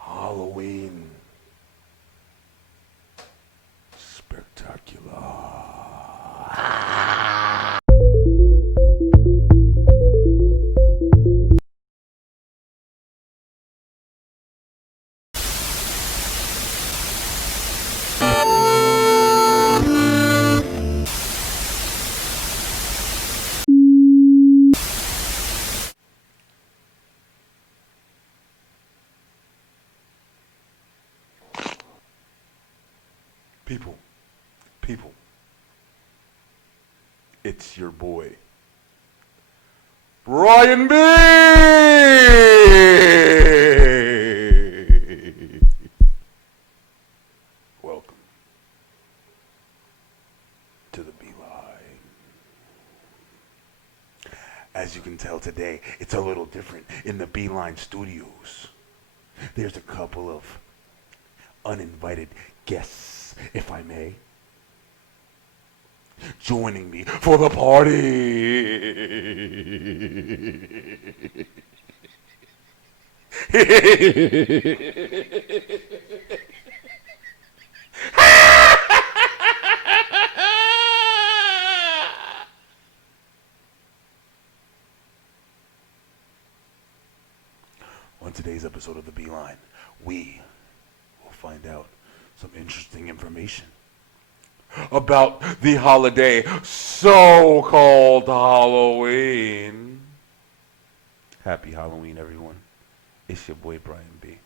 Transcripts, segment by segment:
Halloween spectacular. People, it's your boy, Brian B. Welcome to the Beeline. As you can tell today, it's a little different in the Beeline studios. There's a couple of uninvited guests, if I may, joining me for the party. On today's episode of The Beeline, we will find out some interesting information about the holiday so-called Halloween. Happy Halloween, everyone. It's your boy, Brian B.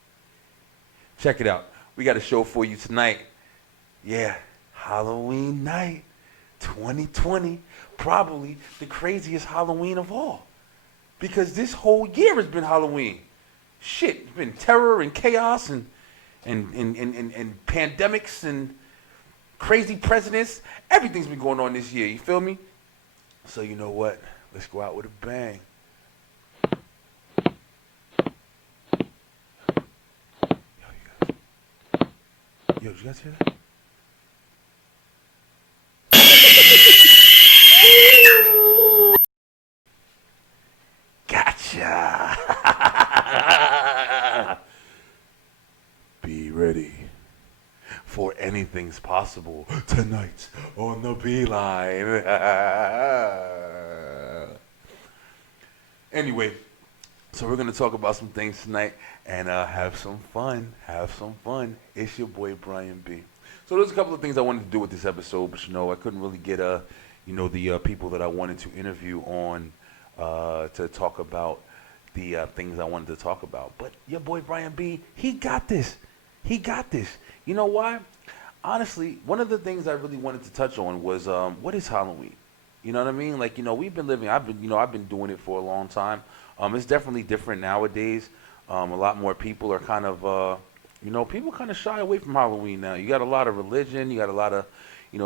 Check it out. We got a show for you tonight. Yeah, Halloween night 2020. Probably the craziest Halloween of all. Because this whole year has been Halloween. Shit, it's been terror and chaos and pandemics and crazy presidents. Everything's been going on this year, you feel me? So you know what? Let's go out with a bang. Yo, did you guys hear that? Gotcha. Be ready for anything's possible tonight on the Beeline. Anyway, so we're going to talk about some things tonight and have some fun. It's your boy, Brian B. So there's a couple of things I wanted to do with this episode, but I couldn't really get, the people that I wanted to interview on to talk about the things I wanted to talk about. But your boy, Brian B., he got this. You know why? Honestly, one of the things I really wanted to touch on was what is Halloween? You know what I mean? Like, we've been living. I've been doing it for a long time. It's definitely different nowadays. A lot more people are kind of, people kind of shy away from Halloween now. You got a lot of religion. You got a lot of,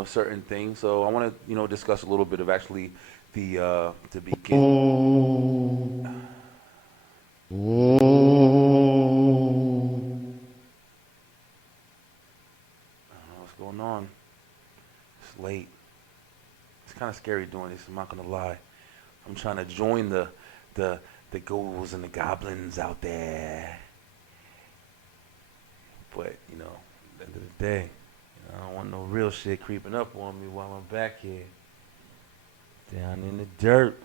certain things. So I want to, discuss a little bit of actually the to begin. Going on. It's late. It's kind of scary doing this, I'm not going to lie. I'm trying to join the ghouls and the goblins out there. But, you know, at the end of the day, you know, I don't want no real shit creeping up on me while I'm back here. Down in the dirt.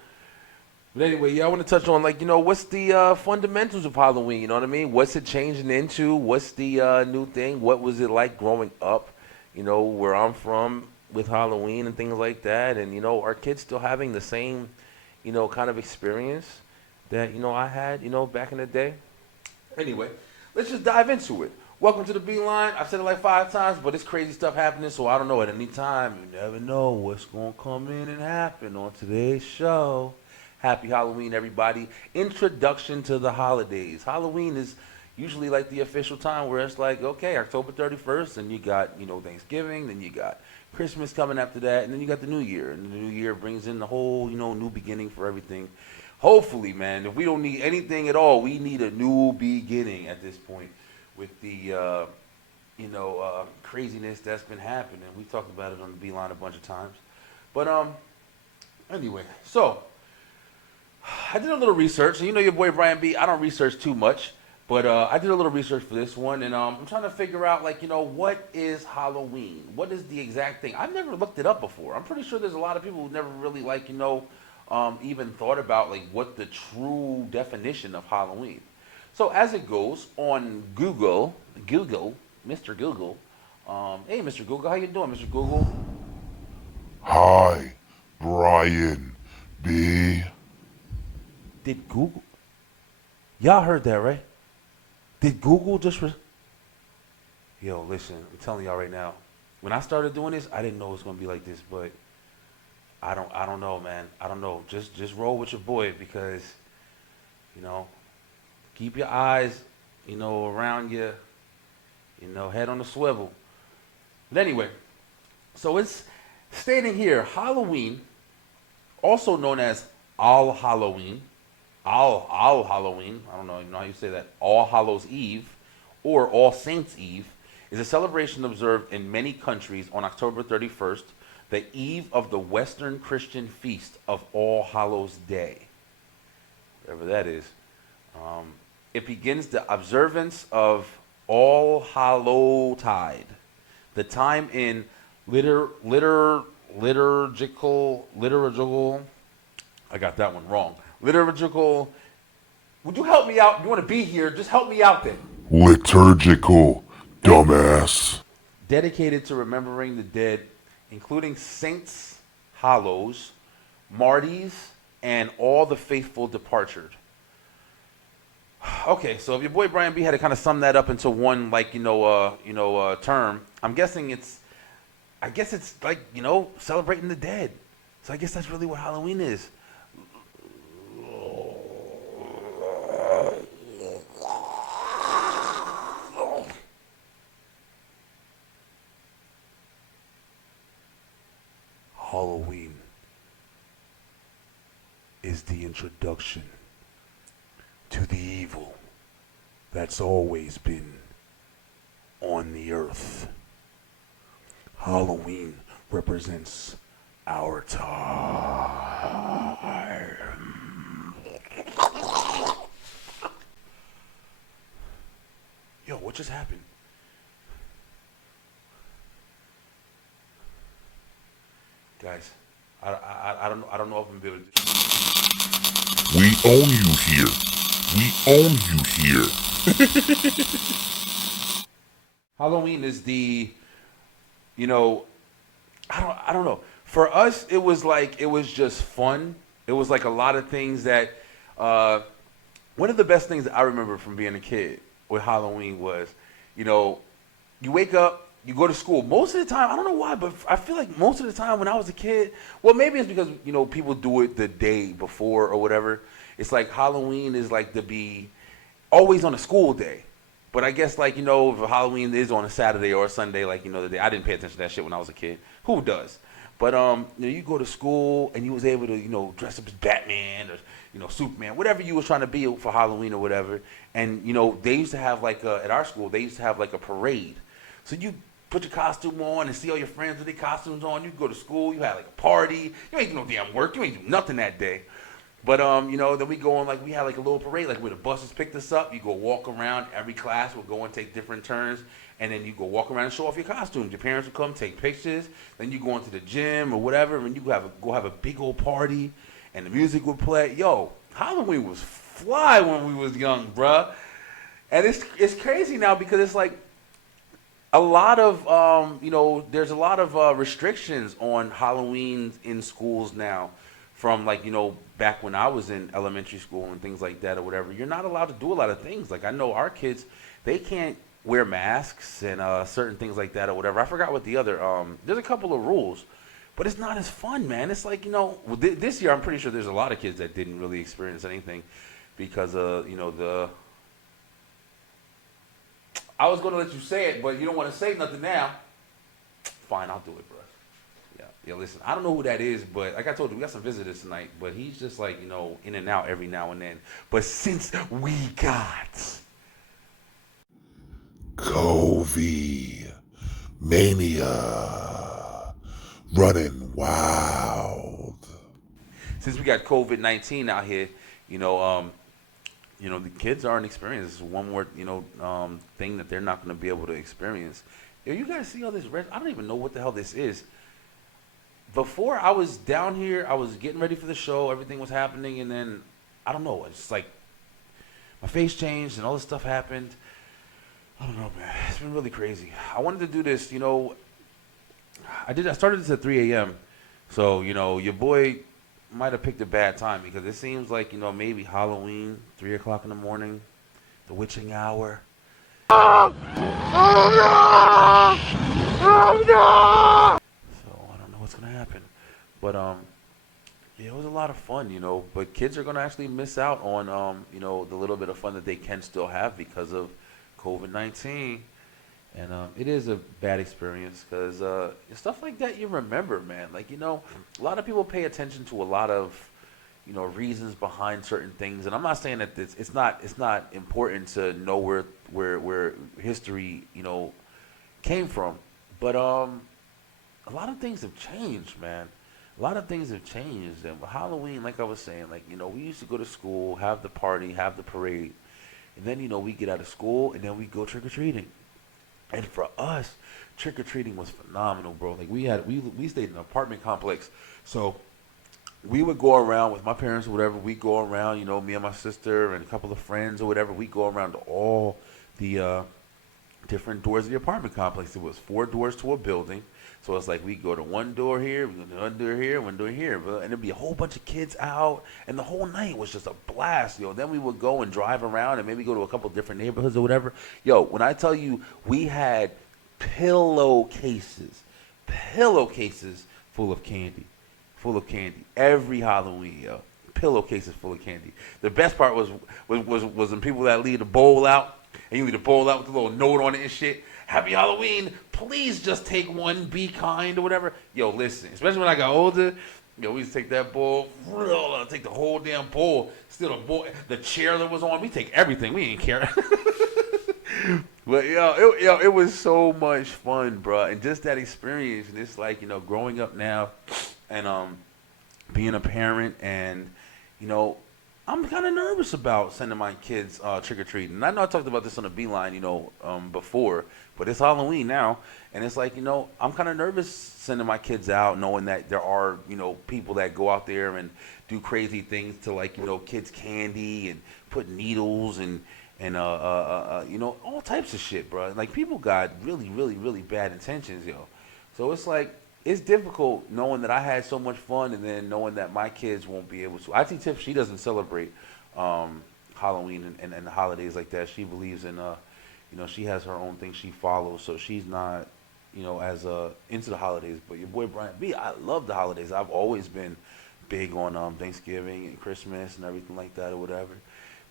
But anyway, yeah, I want to touch on, like, you know, what's the fundamentals of Halloween? You know what I mean? What's it changing into? What's the new thing? What was it like growing up, you know, where I'm from with Halloween and things like that? And, you know, are kids still having the same, you know, kind of experience that, you know, I had, you know, back in the day? Anyway, let's just dive into it. Welcome to the Beeline. I've said it like 5 times, but it's crazy stuff happening, so I don't know. At any time, you never know what's going to come in and happen on today's show. Happy Halloween, everybody. Introduction to the holidays. Halloween is usually like the official time where it's like, okay, October 31st, and you got, you know, Thanksgiving, then you got Christmas coming after that, and then you got the New Year. And the New Year brings in the whole, you know, new beginning for everything. Hopefully, man, if we don't need anything at all, we need a new beginning at this point with the, you know, craziness that's been happening. We talked about it on the Beeline a bunch of times. But anyway, so I did a little research, and you know your boy Brian B, I don't research too much, but I did a little research for this one, and I'm trying to figure out, like, you know, what is Halloween? What is the exact thing? I've never looked it up before. I'm pretty sure there's a lot of people who never really, like, you know, even thought about, like, what the true definition of Halloween. So as it goes on Google, Mr. Google, hey, Mr. Google, how you doing, Mr. Google? Hi, Brian B. Did Google? Y'all heard that, right? Did Google just? Yo, listen, I'm telling y'all right now. When I started doing this, I didn't know it was gonna be like this, but I don't know, man. I don't know. Just roll with your boy because, you know, keep your eyes, you know, around you, you know, head on the swivel. But anyway, so it's stating here, Halloween, also known as All Halloween. All Halloween, I don't know, you know how you say that, All Hallows Eve, or All Saints Eve, is a celebration observed in many countries on October 31st, the eve of the Western Christian feast of All Hallows Day, whatever that is. It begins the observance of All Hallowtide, the time in liturgical, I got that one wrong. Liturgical, would you help me out? You want to be here? Just help me out then. Liturgical, dumbass. Dedicated to remembering the dead, including saints, hallows, martyrs, and all the faithful departed. Okay, so if your boy Brian B had to kind of sum that up into one, like, term, I'm guessing it's like, you know, celebrating the dead. So I guess that's really what Halloween is. Halloween is the introduction to the evil that's always been on the earth. Halloween represents our time. Yo, what just happened? Guys, I don't know if I'm gonna be able to. We own you here. We own you here. Halloween is the, you know, I don't know. For us, it was just fun. It was like a lot of things that, one of the best things that I remember from being a kid with Halloween was, you know, you wake up, you go to school. Most of the time, I don't know why, but I feel like most of the time when I was a kid, well, maybe it's because, you know, people do it the day before or whatever. It's like Halloween is like to be always on a school day. But I guess, like, you know, if Halloween is on a Saturday or a Sunday, like, you know, the day, I didn't pay attention to that shit when I was a kid. Who does? But, you know, you go to school and you was able to, you know, dress up as Batman or, you know, Superman, whatever you was trying to be for Halloween or whatever. And, you know, they used to have like, at our school, they used to have like a parade. So you put your costume on and see all your friends with their costumes on. You go to school, you had like a party. You ain't do no damn work. You ain't do nothing that day. But then we go on like we had like a little parade, like where the buses picked us up. You go walk around. Every class will go and take different turns, and then you go walk around and show off your costumes. Your parents will come take pictures. Then you go into the gym or whatever, and you go have a big old party, and the music would play. Yo, Halloween was fly when we was young, bruh. And it's crazy now because it's like a lot of there's a lot of restrictions on Halloween in schools now from like back when I was in elementary school and things like that or whatever. You're not allowed to do a lot of things. Like I know our kids, they can't wear masks and certain things like that or whatever. I forgot what the other there's a couple of rules, but it's not as fun, man. It's like this year I'm pretty sure there's a lot of kids that didn't really experience anything because the I was going to let you say it, but you don't want to say nothing now. Fine, I'll do it, bro. Yeah, listen, I don't know who that is, but like I told you, we got some visitors tonight, but he's just like, in and out every now and then. But since we got Covey Mania running wild. Since we got COVID-19 out here, the kids aren't experiencing this. Is one more, thing that they're not going to be able to experience. Yo, you guys see all this red? I don't even know what the hell this is. Before I was down here, I was getting ready for the show. Everything was happening, and then I don't know. It's like my face changed, and all this stuff happened. I don't know, man. It's been really crazy. I wanted to do this. I started this at 3 a.m. So your boy might have picked a bad time because it seems like maybe Halloween, 3 o'clock in the morning, the witching hour. Oh no! Oh no! So I don't know what's gonna happen, but yeah, it was a lot of fun, But kids are gonna actually miss out on the little bit of fun that they can still have because of COVID-19. And it is a bad experience because stuff like that you remember, man. Like a lot of people pay attention to a lot of reasons behind certain things, and I'm not saying that it's not important to know where history came from, but a lot of things have changed, man. A lot of things have changed, and with Halloween, like I was saying, like we used to go to school, have the party, have the parade, and then we get out of school and then we go trick or treating. And for us, trick-or-treating was phenomenal, bro. Like we stayed in an apartment complex. So we would go around with my parents or whatever. We go around, me and my sister and a couple of friends or whatever. We go around to all the different doors of the apartment complex. It was 4 doors to a building. So it's like we go to one door here, we go to one door here, one door here. And there'd be a whole bunch of kids out. And the whole night was just a blast, Then we would go and drive around and maybe go to a couple different neighborhoods or whatever. Yo, when I tell you we had pillowcases full of candy. Every Halloween, yo. Pillowcases full of candy. The best part was when people that leave the bowl out, and you leave the bowl out with a little note on it and shit. Happy Halloween. Please just take one. Be kind or whatever. Yo, listen. Especially when I got older, we used to take that bowl, take the whole damn bowl. Still the bowl, the chair that was on. We take everything. We didn't care. But it was so much fun, bro. And just that experience. And it's like growing up now, and being a parent, and I'm kind of nervous about sending my kids trick-or-treating. And I know I talked about this on the Beeline, before, but it's Halloween now. And it's like, I'm kind of nervous sending my kids out knowing that there are, people that go out there and do crazy things to, like, kids' candy and put needles and all types of shit, bro. Like, people got really, really, really bad intentions, yo. So it's like, it's difficult knowing that I had so much fun and then knowing that my kids won't be able to. I think Tiff, she doesn't celebrate Halloween and the holidays like that. She believes in, she has her own thing she follows, so she's not, as into the holidays. But your boy Brian B, I love the holidays. I've always been big on Thanksgiving and Christmas and everything like that or whatever.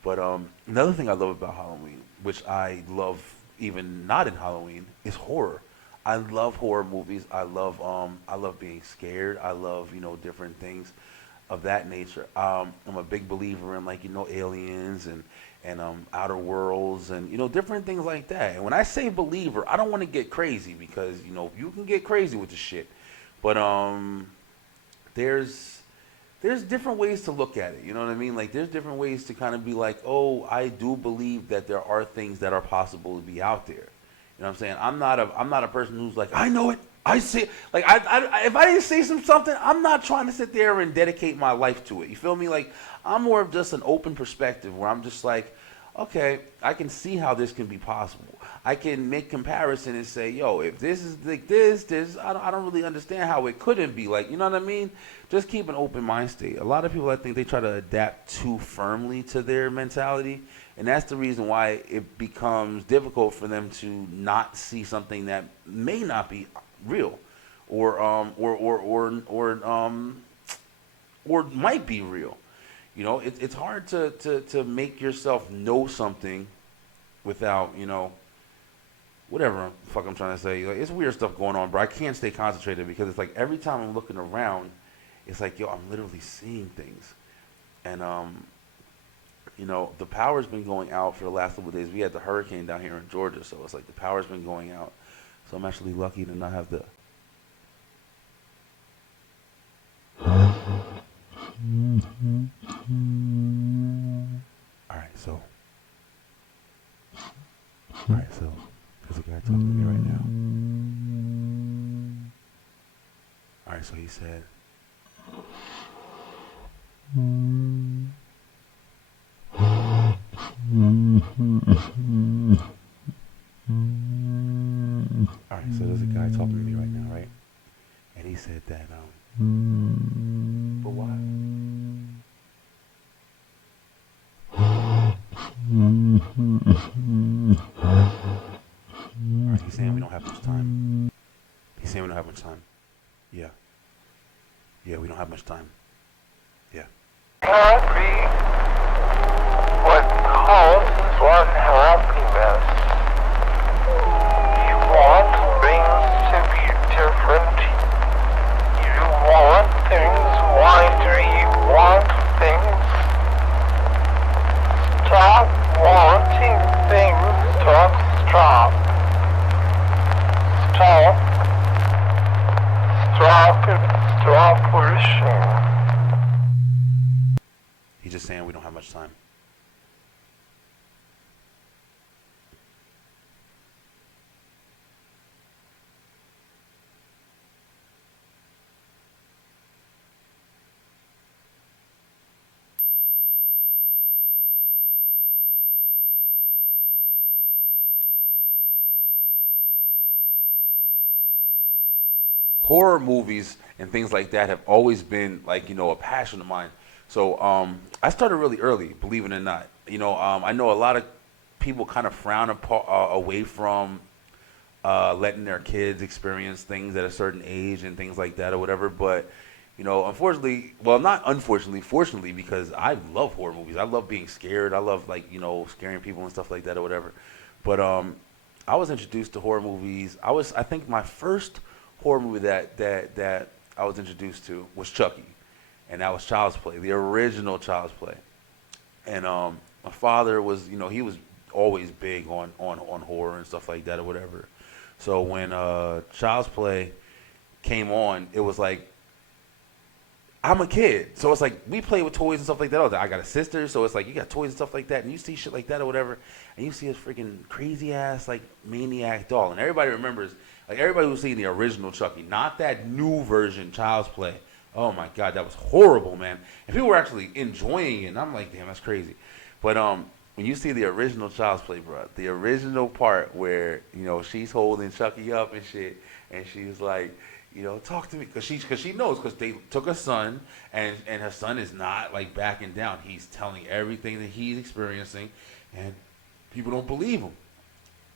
But another thing I love about Halloween, which I love even not in Halloween, is horror. I love horror movies. I love being scared. I love different things of that nature. I'm a big believer in aliens and outer worlds and different things like that. And when I say believer, I don't want to get crazy because you can get crazy with the shit. But there's there's different ways to look at it. You know what I mean? Like there's different ways to kind of be like, oh, I do believe that there are things that are possible to be out there. You know what I'm saying? I'm not a person who's like, I know it. I see it. Like if I didn't see something, I'm not trying to sit there and dedicate my life to it. You feel me? Like I'm more of just an open perspective where I'm just like, okay, I can see how this can be possible. I can make comparison and say, yo, if this is like this, I don't really understand how it couldn't be. Like, you know what I mean? Just keep an open mind state. A lot of people, I think, they try to adapt too firmly to their mentality, and that's the reason why it becomes difficult for them to not see something that may not be real, or might be real. You know, it's hard to make yourself know something without, you know, whatever the fuck I'm trying to say. Like, it's weird stuff going on, bro. I can't stay concentrated because it's like every time I'm looking around, it's like, yo, I'm literally seeing things. And, you know, the power's been going out for the last couple of days. We had the hurricane down here in Georgia, so it's like the power's been going out. So I'm actually lucky to not have the... Alright, so there's a guy talking to me right now. Alright, so he said, alright, so there's a guy talking to me right now, right? And he said that, but why? Alright, he's saying we don't have much time. He's saying we don't have much time. Yeah. Yeah, we don't have much time. Yeah. Happy. What causes unhappiness? You want things to be different. You want things. Why do you want things? Stop wanting things. Stop. Stop it. Stop wishing. He's just saying we don't have much time. Horror movies and things like that have always been like, you know, a passion of mine. So I started really early, believe it or not. You know, I know a lot of people kind of frown away from letting their kids experience things at a certain age and things like that or whatever. But, you know, unfortunately, well, not unfortunately, fortunately, because I love horror movies. I love being scared. I love, like, you know, scaring people and stuff like that or whatever. But I was introduced to horror movies. I think my first horror movie that I was introduced to was Chucky, and that was Child's Play, the original Child's Play. And my father was, you know, he was always big on horror and stuff like that or whatever. So when Child's Play came on, it was like, I'm a kid, so it's like we play with toys and stuff like that. I got a sister, so it's like you got toys and stuff like that, and you see shit like that or whatever, and you see this freaking crazy ass like maniac doll, and everybody remembers, like everybody who's seen the original Chucky, not that new version Child's Play. Oh my God, that was horrible, man. And people were actually enjoying it, and I'm like, damn, that's crazy. But when you see the original Child's Play, bro, the original part where, you know, she's holding Chucky up and shit, and she's like, you know, talk to me, because she knows, because they took her son, and her son is not like backing down. He's telling everything that he's experiencing, and people don't believe him.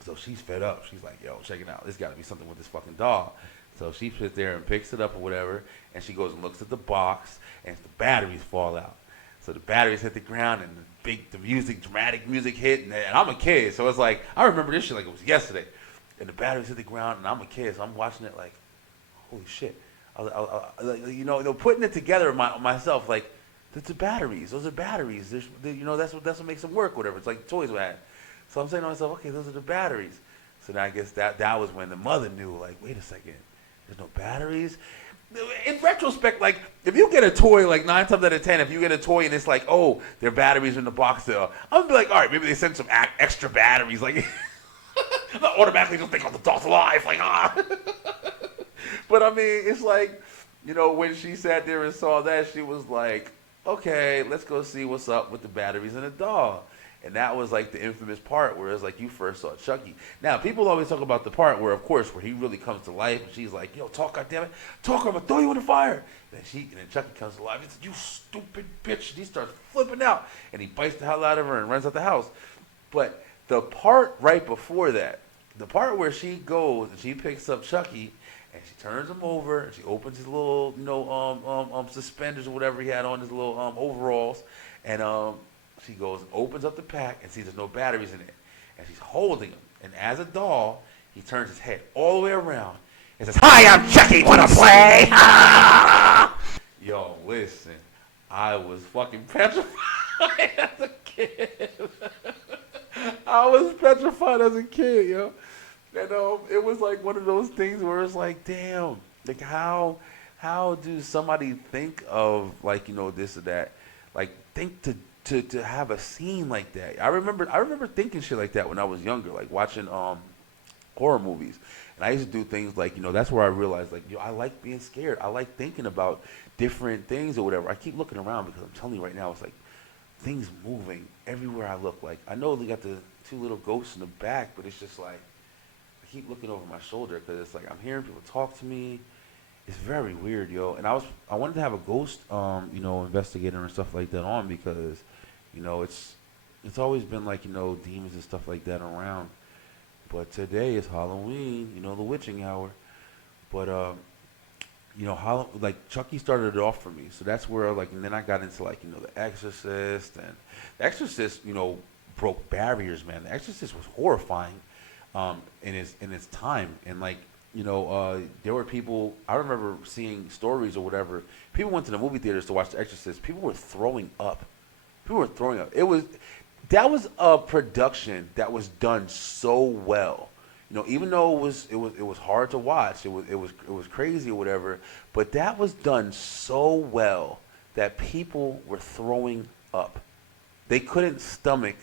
So she's fed up. She's like, yo, check it out. There's got to be something with this fucking doll. So she sits there and picks it up or whatever, and she goes and looks at the box, and the batteries fall out. So the batteries hit the ground, and the music, dramatic music hit, and I'm a kid, so it's like, I remember this shit like it was yesterday. And the batteries hit the ground, and I'm a kid, so I'm watching it like, holy shit. You know, putting it together myself, like, that's the batteries. Those are batteries. You know, that's what makes them work, whatever. It's like toys we had. So I'm saying to myself, okay, those are the batteries. So then I guess that was when the mother knew, like, wait a second, there's no batteries. in retrospect, like if you get a toy, like 9 times out of 10, if you get a toy and it's like, oh, their batteries in the box there, I'm gonna be like, all right, maybe they sent some extra batteries, like not automatically just think, oh, the doll's alive, like But I mean, it's like, when she sat there and saw that, she was like, okay, let's go see what's up with the batteries in the doll. And that was like the infamous part where it's like you first saw Chucky. Now, people always talk about the part where, of course, where he really comes to life and she's like, yo, talk, goddammit, talk, I'm gonna throw you in the fire. And then Chucky comes to life. He says, you stupid bitch. And he starts flipping out and he bites the hell out of her and runs out the house. But the part right before that, the part where she goes and she picks up Chucky and she turns him over and she opens his little, suspenders or whatever he had on, his little overalls, and she goes and opens up the pack and sees there's no batteries in it. And she's holding him. And as a doll, he turns his head all the way around and says, hi, I'm Chucky, wanna play? Yo, listen, I was fucking petrified as a kid. I was petrified as a kid, yo. And it was like one of those things where it's like, damn, like how do somebody think of like, this or that? Like think to have a scene like that. I remember thinking shit like that when I was younger, like watching horror movies. And I used to do things like, that's where I realized like, I like being scared. I like thinking about different things or whatever. I keep looking around because I'm telling you right now, it's like things moving everywhere I look. Like I know they got the 2 little ghosts in the back, but it's just like I keep looking over my shoulder because it's like I'm hearing people talk to me. It's very weird, yo. And I wanted to have a ghost, investigator and stuff like that on because, it's always been like, demons and stuff like that around. But today is Halloween, the witching hour. But, like Chucky started it off for me. So that's where and then I got into like, The Exorcist, and The Exorcist, broke barriers, man. The Exorcist was horrifying, in its time. And like, there were people, I remember seeing stories or whatever. People went to the movie theaters to watch The Exorcist. People were throwing up. That was a production that was done so well. Even though it was hard to watch, it was crazy or whatever, but that was done so well that people were throwing up. They couldn't stomach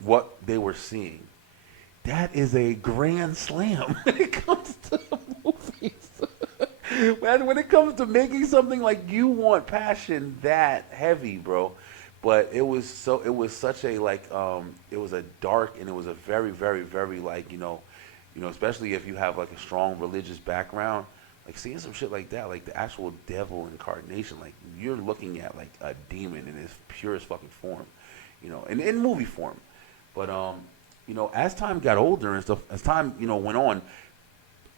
what they were seeing. That is a grand slam when it comes to movies. When it comes to making something like you want passion that heavy, bro. But it was such a like it was a dark, and it was a very, very, very like especially if you have like a strong religious background, like seeing some shit like that, like the actual devil incarnation, like you're looking at like a demon in its purest fucking form, in movie form. But as time got older and stuff, as time went on,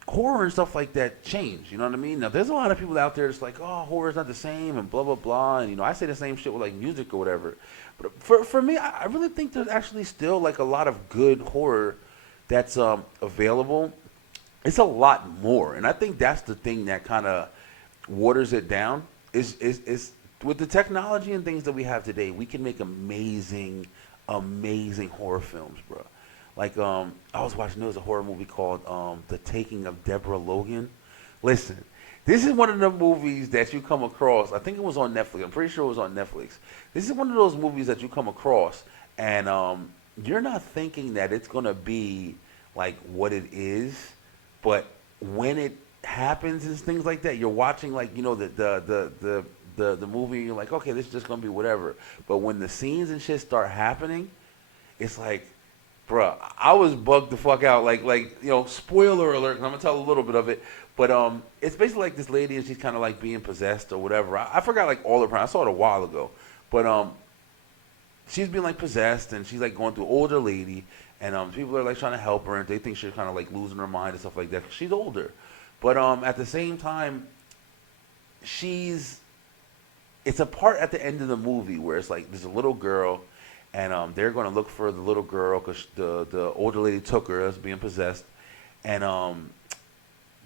horror and stuff like that changed. You know what I mean? Now there's a lot of people out there that's like, oh, horror's not the same and blah blah blah, and I say the same shit with like music or whatever. But for me, I really think there's actually still like a lot of good horror that's available. It's a lot more, and I think that's the thing that kind of waters it down. Is with the technology and things that we have today, we can make amazing horror films, bro. Like I was watching, there was a horror movie called The Taking of Deborah Logan. Listen, this is one of the movies that you come across. I think it was on Netflix. I'm pretty sure it was on Netflix. This is one of those movies that you come across, and you're not thinking that it's gonna be like what it is, but when it happens and things like that, you're watching like the movie, and you're like, okay, this is just gonna be whatever. But when the scenes and shit start happening, it's like, bruh, I was bugged the fuck out. Like spoiler alert, and I'm gonna tell a little bit of it. But it's basically like this lady, and she's kind of like being possessed or whatever. I forgot like all the. I saw it a while ago, but she's being like possessed, and she's like going through an older lady, and people are like trying to help her, and they think she's kind of like losing her mind and stuff like that. 'Cause she's older, but at the same time, it's a part at the end of the movie where it's like there's a little girl, and they're going to look for the little girl because the older lady took her as being possessed, and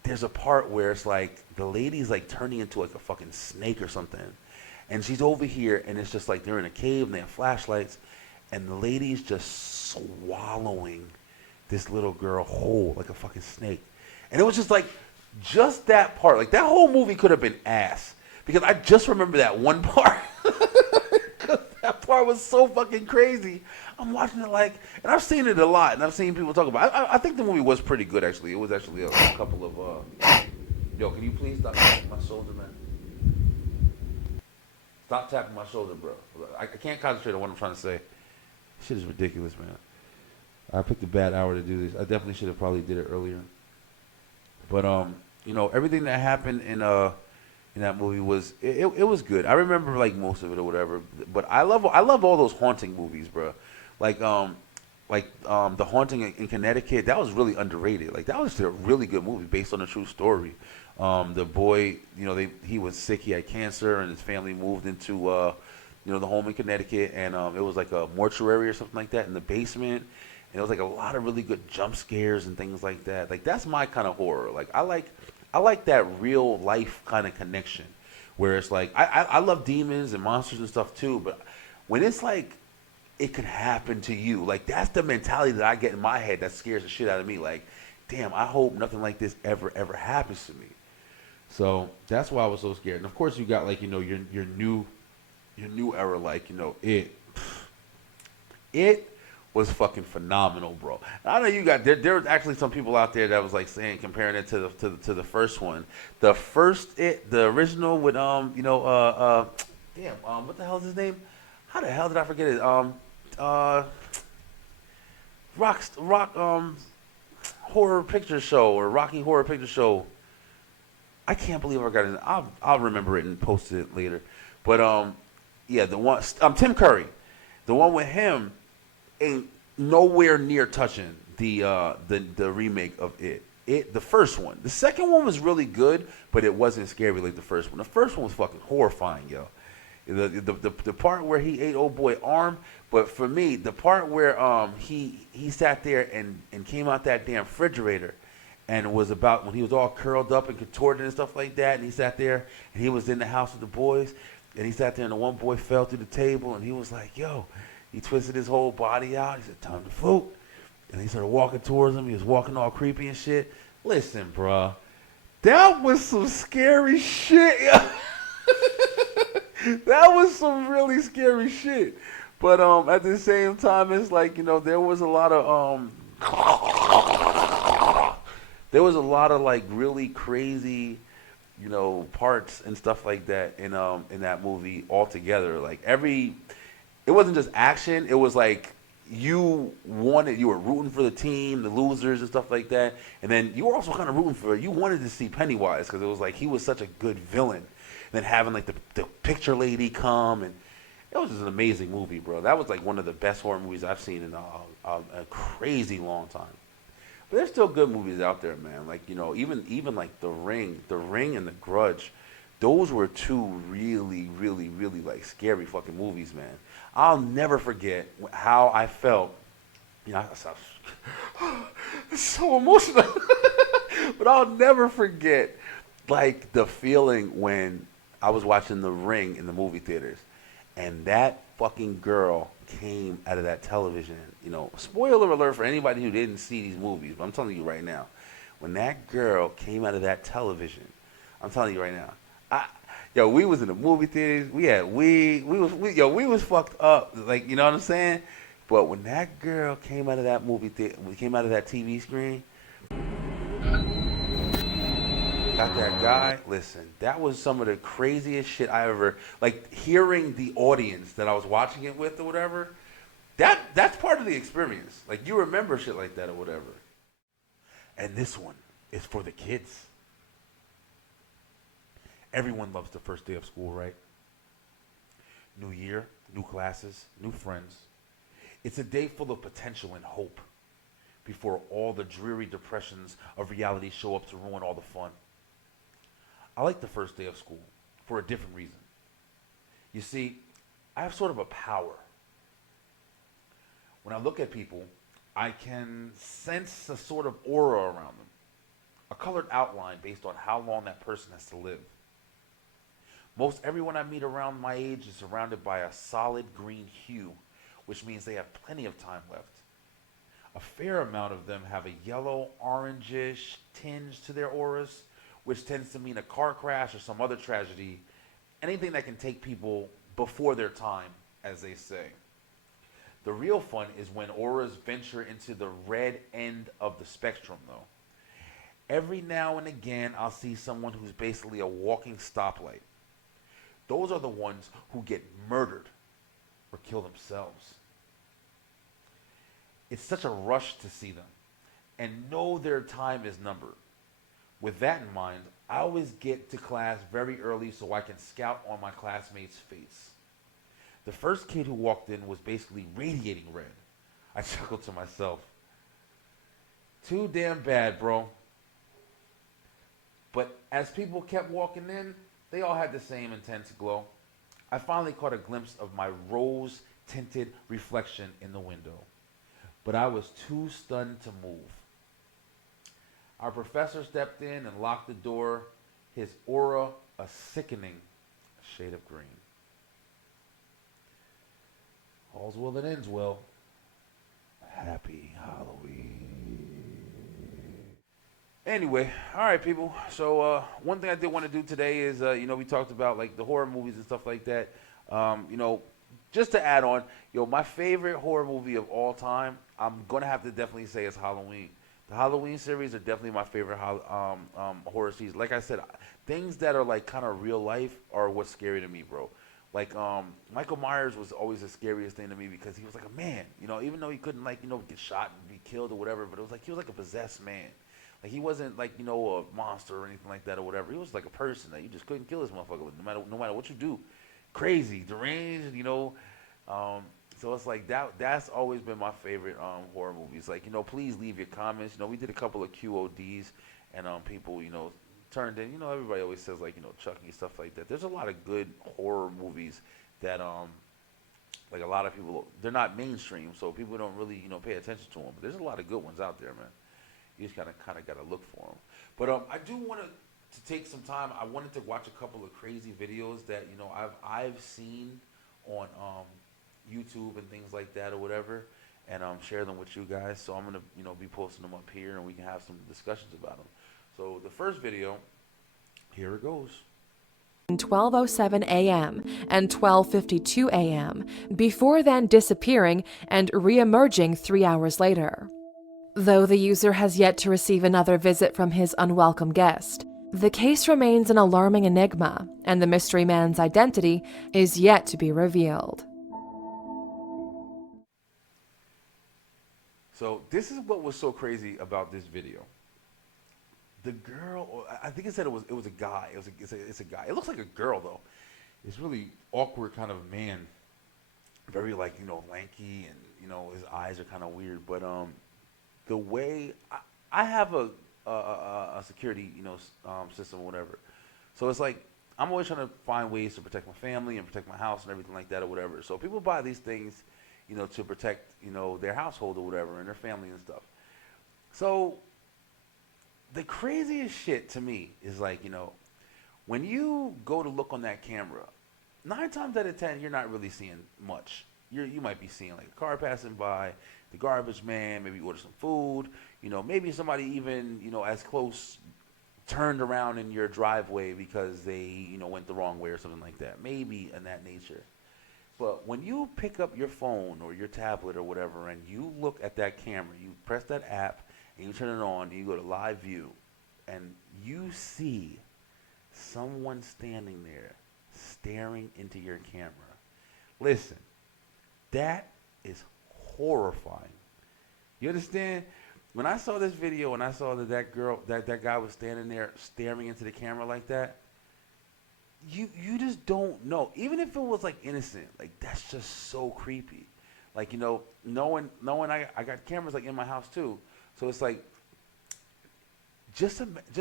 there's a part where it's like the lady's like turning into like a fucking snake or something, and she's over here, and it's just like they're in a cave and they have flashlights, and the lady's just swallowing this little girl whole like a fucking snake. And it was just like just that part, like that whole movie could have been ass because I just remember that one part. 'Cause that part was so fucking crazy. I'm watching it like, and I've seen it a lot, and I've seen people talk about it. I think the movie was pretty good, actually. It was actually a couple of, yo, can you please stop tapping my shoulder, man? Stop tapping my shoulder, bro. I can't concentrate on what I'm trying to say. Shit is ridiculous, man. I picked a bad hour to do this. I definitely should have probably did it earlier. But everything that happened in that movie was it was good. I remember like most of it or whatever. But I love all those haunting movies, bro. Like The Haunting in Connecticut. That was really underrated. Like that was a really good movie based on a true story. The boy, he was sick. He had cancer, and his family moved into the home in Connecticut, and it was like a mortuary or something like that in the basement. And it was like a lot of really good jump scares and things like that. Like that's my kind of horror. Like I like that real life kind of connection, where it's like I love demons and monsters and stuff too. But when it's like it could happen to you, like that's the mentality that I get in my head that scares the shit out of me. Like, damn, I hope nothing like this ever happens to me. So that's why I was so scared. And of course you got like your new era, like it was fucking phenomenal, bro. I know you got there was actually some people out there that was like saying, comparing it to the first one. The original with what the hell is his name? How the hell did I forget it? Rock Horror Picture Show or Rocky Horror Picture Show. I can't believe I got it. I'll remember it and post it later. But the one Tim Curry, the one with him ain't nowhere near touching the remake of it. The first one. The second one was really good, but it wasn't scary like the first one. The first one was fucking horrifying, yo. The part where he ate old boy arm, but for me, the part where he sat there and came out that damn refrigerator and was about when he was all curled up and contorted and stuff like that, and he sat there and he was in the house with the boys, and he sat there and the one boy fell through the table and he was like, yo, he twisted his whole body out. He said, time to vote. And he started walking towards him. He was walking all creepy and shit. Listen, bruh, that was some scary shit. That was some really scary shit. But at the same time, it's like, there was a lot of like really crazy, parts and stuff like that in that movie altogether. Like it wasn't just action. It was like you were rooting for the team, the losers and stuff like that. And then you were also kind of you wanted to see Pennywise because it was like he was such a good villain. And then having like the picture lady come, and it was just an amazing movie, bro. That was like one of the best horror movies I've seen in a crazy long time. But there's still good movies out there, man. Like, even like The Ring and The Grudge. Those were two really, really, really like scary fucking movies, man. I'll never forget how I felt. It's so emotional. But I'll never forget like the feeling when I was watching The Ring in the movie theaters, and that fucking girl came out of that television. Spoiler alert for anybody who didn't see these movies, but I'm telling you right now, when that girl came out of that television, I'm telling you right now, we was in the movie theaters. We was fucked up. Like, you know what I'm saying? But when that girl came out of that movie theater, came out of that TV screen, got that guy. Listen, that was some of the craziest shit I ever, like, hearing the audience that I was watching it with or whatever. That's part of the experience. Like, you remember shit like that or whatever. And this one is for the kids. Everyone loves the first day of school, right? New year, new classes, new friends. It's a day full of potential and hope before all the dreary depressions of reality show up to ruin all the fun. I like the first day of school for a different reason. You see, I have sort of a power. When I look at people, I can sense a sort of aura around them, a colored outline based on how long that person has to live. Most everyone I meet around my age is surrounded by a solid green hue, which means they have plenty of time left. A fair amount of them have a yellow, orangish tinge to their auras, which tends to mean a car crash or some other tragedy, anything that can take people before their time, as they say. The real fun is when auras venture into the red end of the spectrum, though. Every now and again, I'll see someone who's basically a walking stoplight. Those are the ones who get murdered or kill themselves. It's such a rush to see them and know their time is numbered. With that in mind, I always get to class very early so I can scout on my classmate's face. The first kid who walked in was basically radiating red. I chuckled to myself. Too damn bad, bro. But as people kept walking in, they all had the same intense glow. I finally caught a glimpse of my rose-tinted reflection in the window, but I was too stunned to move. Our professor stepped in and locked the door, his aura a sickening shade of green. All's well that ends well. Happy Halloween. Anyway, all right, people. So one thing I did want to do today is, we talked about like the horror movies and stuff like that. Just to add on, my favorite horror movie of all time, I'm gonna have to definitely say is Halloween. The Halloween series are definitely my favorite horror series. Like I said, things that are like kind of real life are what's scary to me, bro. Like Michael Myers was always the scariest thing to me because he was like a man, even though he couldn't get shot and be killed or whatever, but it was like he was like a possessed man. Like he wasn't like a monster or anything like that or whatever. He was like a person that you just couldn't kill this motherfucker with, no matter what you do. Crazy, deranged, So it's like that's always been my favorite horror movies. Like, please leave your comments. We did a couple of QODs and people, turned in, everybody always says like, Chucky, stuff like that. There's a lot of good horror movies that like a lot of people, they're not mainstream, so people don't really, pay attention to them. But there's a lot of good ones out there, man. You just kind of got to look for them. But I do want to take some time. I wanted to watch a couple of crazy videos that I've seen on YouTube and things like that or whatever, and share them with you guys. So I'm gonna be posting them up here, and we can have some discussions about them. So the first video, here it goes. 12:07 a.m. and 12:52 a.m., before then disappearing and re-emerging 3 hours later. Though the user has yet to receive another visit from his unwelcome guest, the case remains an alarming enigma, and the mystery man's identity is yet to be revealed. So this is what was so crazy about this video. The girl, I think it said it was a guy. It's a guy. It looks like a girl though. It's really awkward kind of man, very like lanky, and his eyes are kind of weird. But the way I have a security system or whatever, so it's like I'm always trying to find ways to protect my family and protect my house and everything like that or whatever. So people buy these things, to protect their household or whatever and their family and stuff. So the craziest shit to me is like, when you go to look on that camera, 9 times out of 10, you're not really seeing much. You might be seeing like a car passing by, the garbage man, maybe order some food, maybe somebody even, as close turned around in your driveway because they, went the wrong way or something like that. Maybe in that nature. But when you pick up your phone or your tablet or whatever and you look at that camera, you press that app, and you turn it on, and you go to live view, and you see someone standing there staring into your camera. Listen, that is horrifying. You understand? When I saw this video and I saw that guy was standing there staring into the camera like that, you just don't know. Even if it was like innocent, like that's just so creepy. Like, knowing I got cameras like in my house too. So it's like, just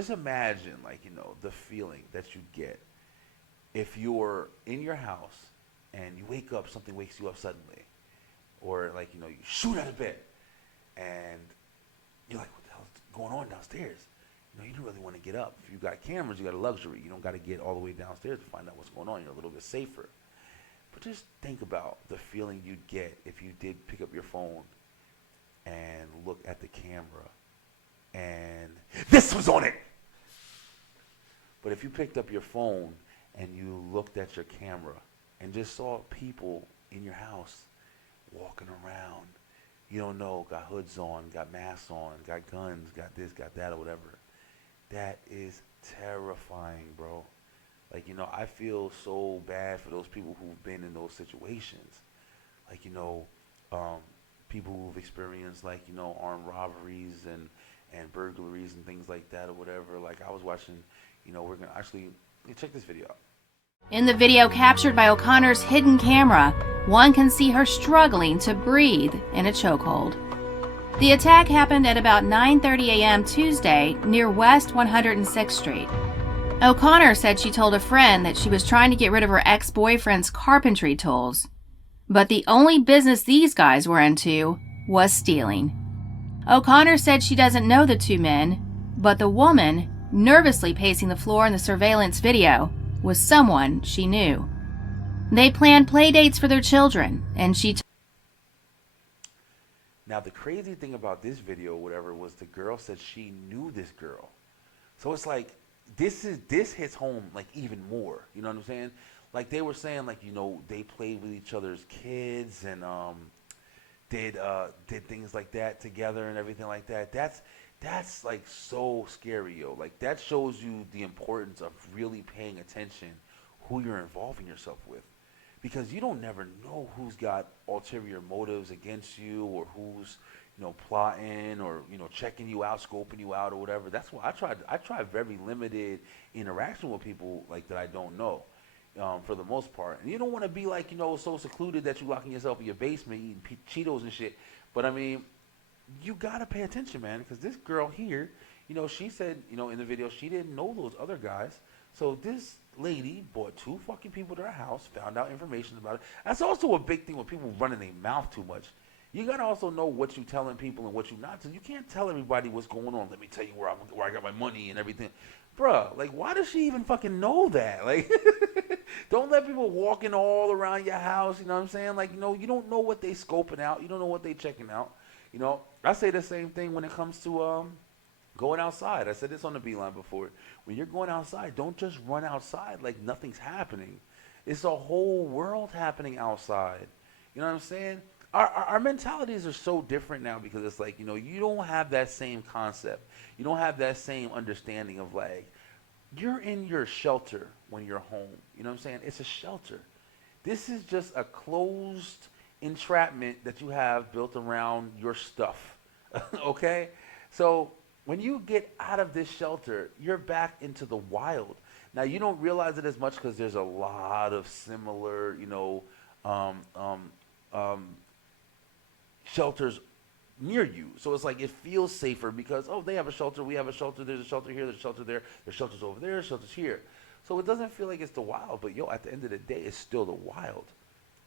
imagine, like, the feeling that you get if you're in your house and you wake up, something wakes you up suddenly. Or, like, you shoot out of bed and you're like, what the hell's going on downstairs? You don't really want to get up. If you got cameras, you got a luxury. You don't got to get all the way downstairs to find out what's going on. You're a little bit safer. But just think about the feeling you'd get if you did pick up your phone and look at the camera and this was on it. But if you picked up your phone and you looked at your camera and just saw people in your house walking around, you don't know, got hoods on, got masks on, got guns, got this, got that, or whatever, that is terrifying, bro. Like, I feel so bad for those people who've been in those situations. Like, people who've experienced, like, armed robberies and burglaries and things like that or whatever. Like, I was watching, we're going to actually, check this video out. In the video captured by O'Connor's hidden camera, one can see her struggling to breathe in a chokehold. The attack happened at about 9:30 a.m. Tuesday near West 106th Street. O'Connor said she told a friend that she was trying to get rid of her ex-boyfriend's carpentry tools. But the only business these guys were into was stealing. O'Connor said she doesn't know the two men, but the woman, nervously pacing the floor in the surveillance video, was someone she knew. They planned play dates for their children, and Now, the crazy thing about this video, whatever, was the girl said she knew this girl. So it's like, this hits home, like, even more. You know what I'm saying? Like, they were saying, like, they played with each other's kids and did things like that together and everything like that. That's like so scary, yo. Like, that shows you the importance of really paying attention who you're involving yourself with. Because you don't never know who's got ulterior motives against you, or who's, plotting, or, checking you out, scoping you out, or whatever. That's why I try very limited interaction with people like that I don't know, for the most part. And you don't want to be like, so secluded that you locking yourself in your basement eating Cheetos and shit. But I mean, you gotta pay attention, man, because this girl here, she said, in the video, she didn't know those other guys. So this lady brought two fucking people to her house, found out information about it. That's also a big thing when people running their mouth too much. You gotta also know what you telling people and what you not. So you can't tell everybody what's going on. Let me tell you where I got my money and everything. Bruh, like, why does she even fucking know that? Like, don't let people walking all around your house, you know what I'm saying? Like, you don't know what they scoping out. You don't know what they checking out. I say the same thing when it comes to going outside. I said this on the Beeline before. When you're going outside, don't just run outside like nothing's happening. It's a whole world happening outside. You know what I'm saying? Our mentalities are so different now, because it's like, you don't have that same concept. You don't have that same understanding of, like, you're in your shelter when you're home. You know what I'm saying? It's a shelter. This is just a closed entrapment that you have built around your stuff. Okay? So when you get out of this shelter, you're back into the wild. Now, you don't realize it as much because there's a lot of similar, shelters near you. So it's like, it feels safer because, oh, they have a shelter, we have a shelter, there's a shelter here, there's a shelter there, there's shelters over there, there's shelters here. So it doesn't feel like it's the wild, but at the end of the day, it's still the wild.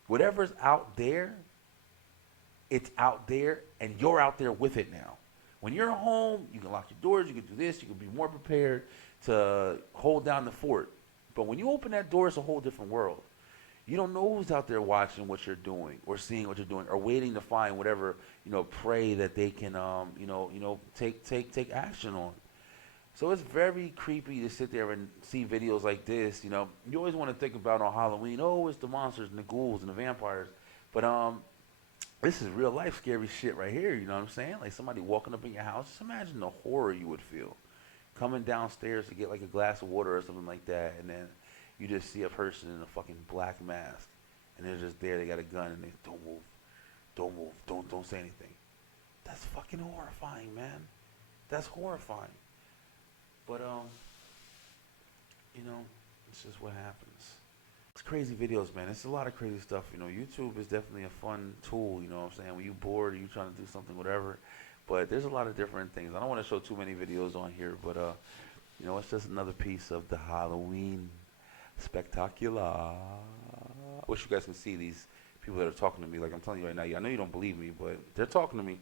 Whatever's out there, it's out there, and you're out there with it now. When you're home, you can lock your doors, you can do this, you can be more prepared to hold down the fort. But when you open that door, it's a whole different world. You don't know who's out there watching what you're doing, or seeing what you're doing, or waiting to find whatever, prey that they can, take action on. So it's very creepy to sit there and see videos like this. You always want to think about on Halloween, oh, it's the monsters and the ghouls and the vampires. But this is real life scary shit right here. You know what I'm saying? Like, somebody walking up in your house. Just imagine the horror you would feel coming downstairs to get like a glass of water or something like that, and then you just see a person in a fucking black mask, and they're just there. They got a gun, and they don't move, don't say anything. That's fucking horrifying, man. That's horrifying. But it's just what happens. It's crazy videos, man. It's a lot of crazy stuff. YouTube is definitely a fun tool. You know what I'm saying? When you're bored or you're trying to do something, whatever. But there's a lot of different things. I don't want to show too many videos on here, but it's just another piece of the Halloween spectacular. I wish you guys can see these people that are talking to me. Like I'm telling you right now, I know you don't believe me, but they're talking to me.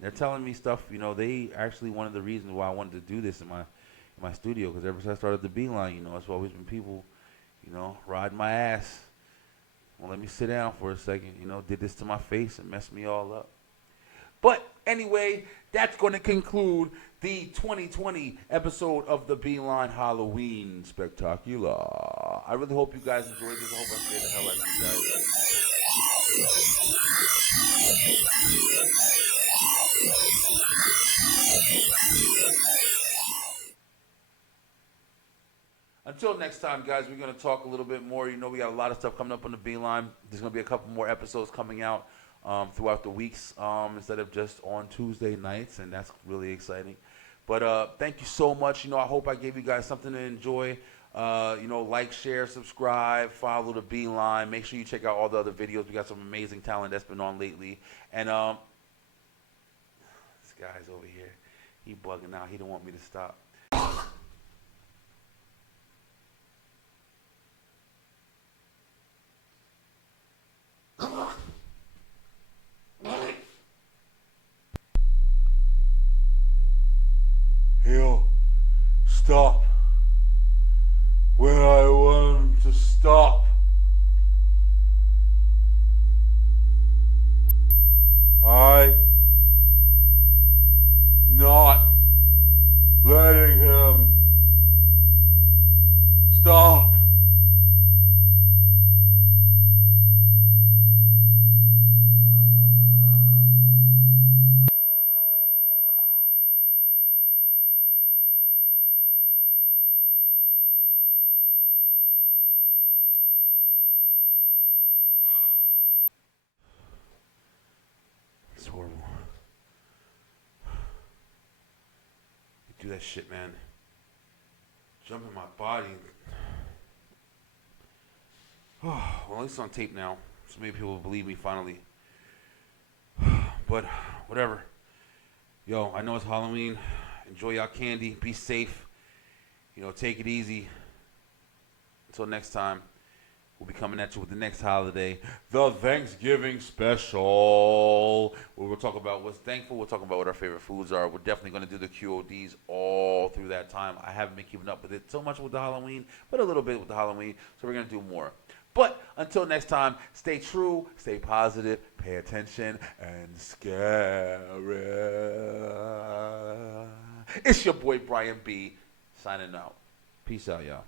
They're telling me stuff. They actually, one of the reasons why I wanted to do this in my studio, because ever since I started the Beeline, it's always been people, riding my ass. Well, let me sit down for a second. Did this to my face and messed me all up. But anyway, that's going to conclude the 2020 episode of the Beeline Halloween Spectacular. I really hope you guys enjoyed this. I hope I scared the hell out of you guys. Until next time, guys, we're going to talk a little bit more. You know, we got a lot of stuff coming up on the Beeline. There's going to be a couple more episodes coming out throughout the weeks instead of just on Tuesday nights, and that's really exciting. But thank you so much. You know, I hope I gave you guys something to enjoy. You know, like, share, subscribe, follow the Beeline. Make sure you check out all the other videos. We got some amazing talent that's been on lately. And this guy's over here. He bugging out. He don't want me to stop. He'll stop when I want him to stop. I'm not letting him stop. It's horrible. You do that shit, man. Jump in my body. Well, at least it's on tape now, so maybe people will believe me finally. But whatever. Yo, I know it's Halloween. Enjoy y'all candy. Be safe. You know, take it easy. Until next time. We'll be coming at you with the next holiday, the Thanksgiving special, where we'll talk about what's thankful. We'll talk about what our favorite foods are. We're definitely going to do the QODs all through that time. I haven't been keeping up with it so much with the Halloween, but a little bit with the Halloween, so we're going to do more. But until next time, stay true, stay positive, pay attention, and scary. It's your boy Brian B. signing out. Peace out, y'all.